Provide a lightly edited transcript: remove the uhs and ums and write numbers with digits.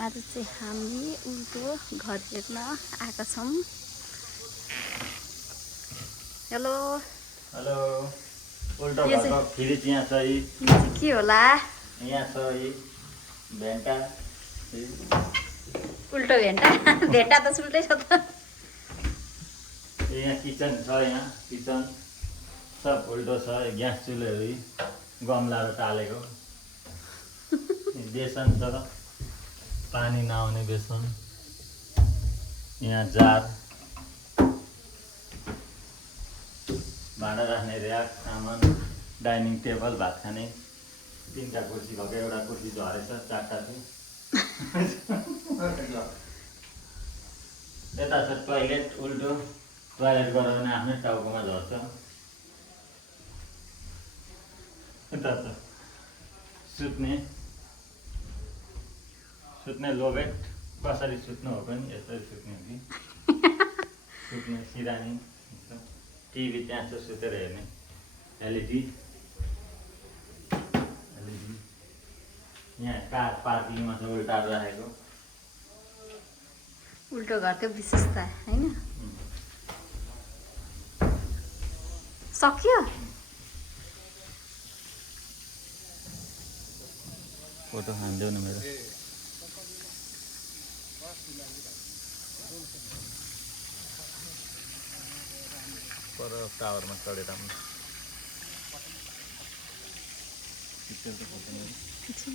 आज चाहिँ हामी उल्टो घर हेर्न आएका छौँ। हेलो हेलो उल्टो यो घरको फ्रिज यहाँ छ यी चाहिँ के होला? यहाँ छ यी भेन्टा उल्टो भेन्टा भेन्टा त उल्टै छ त। यहाँ किचन छ, यहाँ किचन सब उल्टो छ। ग्यास चुलोहरू गमलाहरू टालेको। बेसन छ, पानी नआउने बेसन। यहाँ जार, भाँडा राख्ने र्याक, सामान, डाइनिङ टेबल, भात खाने। तीनवटा कुर्सी भएको, एउटा कुर्सी झरेछ, चारवटा थियो। यता छ टोइलेट उल्टो। टोइलेट गऱ्यो भने आफ्नै टाउकोमा झर्छ। यता छ सुत्ने सुत्ने लोबेट। कसरी सुत्नु हो पनि यसरी सुत्ने हो कि सुत्ने सिरानी। टिभी त्यहाँ छ सुतेर हेर्ने। एलइडी यहाँ कार पार्किङमा छ उल्टाएर राखेको। उल्टो घरको विशेषता हैन? सक्यो? फोटो हान्देऊ न मेरो। पर टावरमा चढेर एकछिन।